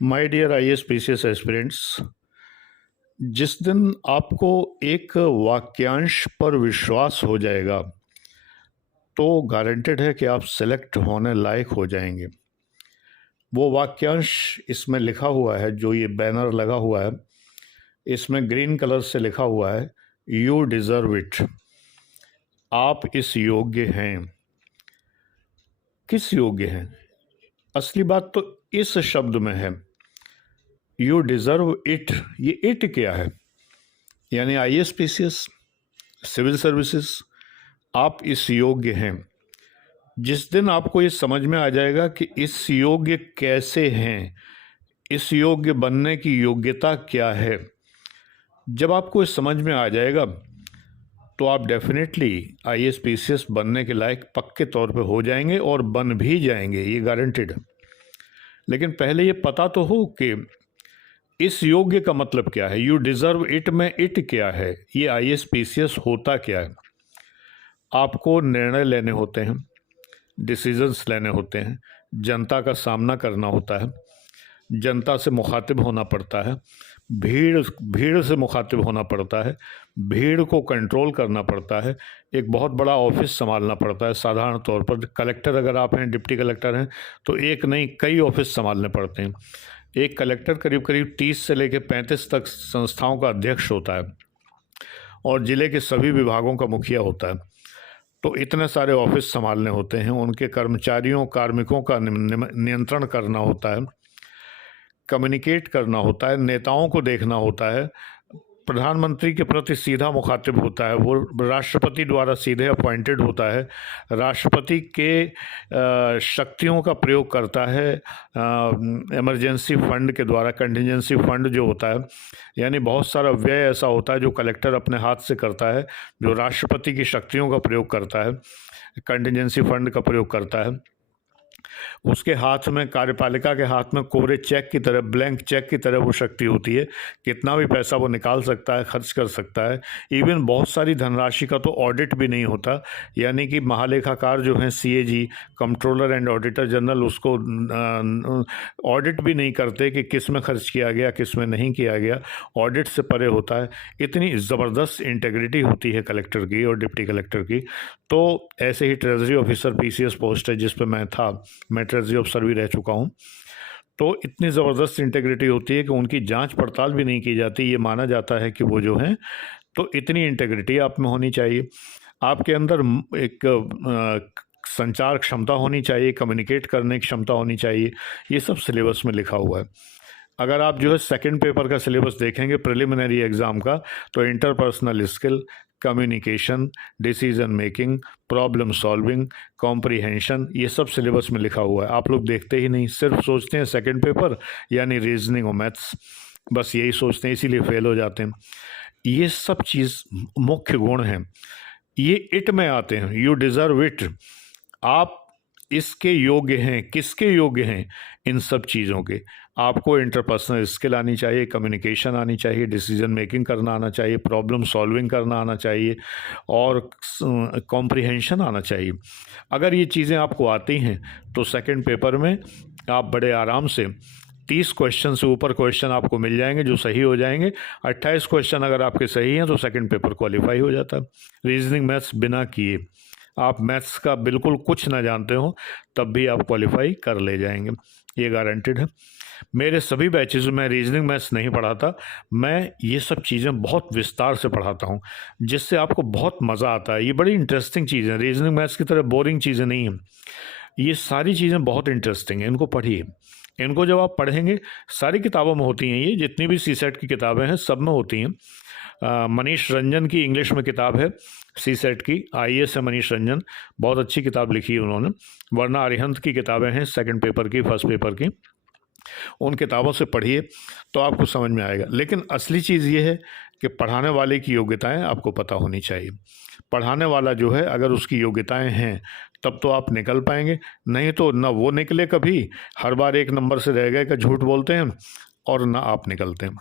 My dear IAS PCS aspirants, जिस दिन आपको एक वाक्यांश पर विश्वास हो जाएगा तो गारंटेड है कि आप सेलेक्ट होने लायक हो जाएंगे। वो वाक्यांश इसमें लिखा हुआ है, जो ये बैनर लगा हुआ है इसमें ग्रीन कलर से लिखा हुआ है यू डिज़र्व इट। आप इस योग्य हैं। किस योग्य हैं? असली बात तो इस शब्द में है, यू डिज़र्व इट। ये इट क्या है? यानी आईएएस पीसीएस, सिविल सर्विसेज, आप इस योग्य हैं। जिस दिन आपको ये समझ में आ जाएगा कि इस योग्य कैसे हैं, इस योग्य बनने की योग्यता क्या है, जब आपको ये समझ में आ जाएगा तो आप डेफिनेटली आईएएस पीसीएस बनने के लायक पक्के तौर पे हो जाएंगे और बन भी जाएंगे, ये गारंटेड है। लेकिन पहले ये पता तो हो कि इस योग्य का मतलब क्या है। यू डिज़र्व इट में इट क्या है, ये आईएएस पीसीएस होता क्या है। आपको निर्णय लेने होते हैं, डिसीजंस लेने होते हैं, जनता का सामना करना होता है, जनता से मुखातिब होना पड़ता है, भीड़ से मुखातिब होना पड़ता है, भीड़ को कंट्रोल करना पड़ता है, एक बहुत बड़ा ऑफिस संभालना पड़ता है। साधारण तौर पर कलेक्टर अगर आप हैं, डिप्टी कलेक्टर हैं, तो एक नहीं कई ऑफिस संभालने पड़ते हैं। एक कलेक्टर करीब करीब 30 से लेकर 35 तक संस्थाओं का अध्यक्ष होता है और ज़िले के सभी विभागों का मुखिया होता है। तो इतने सारे ऑफिस संभालने होते हैं, उनके कर्मचारियों कार्मिकों का नियंत्रण करना होता है, कम्युनिकेट करना होता है, नेताओं को देखना होता है, प्रधानमंत्री के प्रति सीधा मुखातिब होता है, वो राष्ट्रपति द्वारा सीधे अपॉइंटेड होता है, राष्ट्रपति के शक्तियों का प्रयोग करता है इमरजेंसी फंड के द्वारा, कंटिजेंसी फंड जो होता है, यानी बहुत सारा व्यय ऐसा होता है जो कलेक्टर अपने हाथ से करता है, जो राष्ट्रपति की शक्तियों का प्रयोग करता है, कंटिजेंसी फंड का प्रयोग करता है। उसके हाथ में, कार्यपालिका के हाथ में कोरे चेक की तरह, ब्लैंक चेक की तरह वो शक्ति होती है। कितना भी पैसा वो निकाल सकता है, खर्च कर सकता है। इवन बहुत सारी धनराशि का तो ऑडिट भी नहीं होता, यानी कि महालेखाकार जो हैं, CAG, controller and auditor general, उसको ऑडिट भी नहीं करते कि किस में खर्च किया गया, किस में नहीं किया गया। ऑडिट से परे होता है। इतनी ज़बरदस्त इंटेग्रिटी होती है कलेक्टर की और डिप्टी कलेक्टर की। तो ऐसे ही ट्रेजरी ऑफिसर पीसीएस पोस्ट है जिस पे मैं था, मैं ट्रेजरी ऑफिसर भी रह चुका हूँ। तो इतनी ज़बरदस्त इंटेग्रिटी होती है कि उनकी जांच पड़ताल भी नहीं की जाती। ये माना जाता है कि वो जो हैं, तो इतनी इंटेग्रिटी आप में होनी चाहिए। आपके अंदर एक संचार क्षमता होनी चाहिए, कम्युनिकेट करने की क्षमता होनी चाहिए। ये सब सिलेबस में लिखा हुआ है। अगर आप जो है सेकंड पेपर का सिलेबस देखेंगे प्रिलिमिनरी एग्ज़ाम का, तो interpersonal skill, communication, decision making, problem solving, comprehension, ये सब सिलेबस में लिखा हुआ है। आप लोग देखते ही नहीं, सिर्फ सोचते हैं सेकंड पेपर यानी रीजनिंग और मैथ्स, बस यही सोचते हैं, इसीलिए फेल हो जाते हैं। ये सब चीज़ मुख्य गुण हैं, ये इट में आते हैं। यू डिज़र्व इट, आप इसके योग्य हैं। किसके योग्य हैं? इन सब चीज़ों के। आपको इंटरपर्सनल स्किल आनी चाहिए, कम्युनिकेशन आनी चाहिए, डिसीजन मेकिंग करना आना चाहिए, प्रॉब्लम सॉल्विंग करना आना चाहिए और कॉम्प्रिहेंशन आना चाहिए। अगर ये चीज़ें आपको आती हैं तो सेकंड पेपर में आप बड़े आराम से 30 क्वेश्चन से ऊपर क्वेश्चन आपको मिल जाएंगे जो सही हो जाएंगे। 28 क्वेश्चन अगर आपके सही हैं तो सेकंड पेपर क्वालिफाई हो जाता है। रीजनिंग मैथ्स बिना किए, आप मैथ्स का बिल्कुल कुछ ना जानते हो तब भी आप क्वालिफाई कर ले जाएंगे, ये गारंटेड है। मेरे सभी बैचेस में रीजनिंग मैथ्स नहीं पढ़ाता, मैं ये सब चीज़ें बहुत विस्तार से पढ़ाता हूँ, जिससे आपको बहुत मज़ा आता है। ये बड़ी इंटरेस्टिंग चीज़ें, रीजनिंग मैथ्स की तरह बोरिंग चीज़ें नहीं हैं। ये सारी चीज़ें बहुत इंटरेस्टिंग हैं, इनको पढ़िए। इनको जब आप पढ़ेंगे, सारी किताबों में होती हैं, ये जितनी भी सीसेट की किताबें हैं सब में होती हैं। मनीष रंजन की इंग्लिश में किताब है सीसेट की, आईएएस है मनीष रंजन, बहुत अच्छी किताब लिखी है उन्होंने। वरना अरिहंत की किताबें हैं सेकंड पेपर की, फर्स्ट पेपर की, उन किताबों से पढ़िए तो आपको समझ में आएगा। लेकिन असली चीज़ ये है कि पढ़ाने वाले की योग्यताएं आपको पता होनी चाहिए। पढ़ाने वाला जो है, अगर उसकी योग्यताएं हैं तब तो आप निकल पाएंगे, नहीं तो ना वो निकले कभी, हर बार एक नंबर से रह गए, का झूठ बोलते हैं, और ना आप निकलते हैं।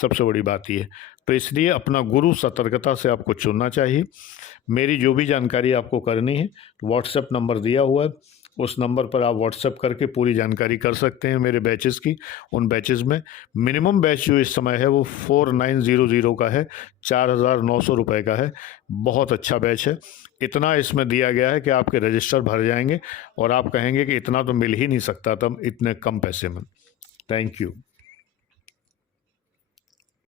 सबसे बड़ी बात ये है। तो इसलिए अपना गुरु सतर्कता से आपको चुनना चाहिए। मेरी जो भी जानकारी आपको करनी है, व्हाट्सएप नंबर दिया हुआ है, उस नंबर पर आप व्हाट्सएप करके पूरी जानकारी कर सकते हैं मेरे बैचेस की। उन बैचेस में मिनिमम बैच जो इस समय है वो 4900 का है, 4900 रुपये का है। बहुत अच्छा बैच है। इतना इसमें दिया गया है कि आपके रजिस्टर भर जाएंगे और आप कहेंगे कि इतना तो मिल ही नहीं सकता था इतने कम पैसे में। Thank you.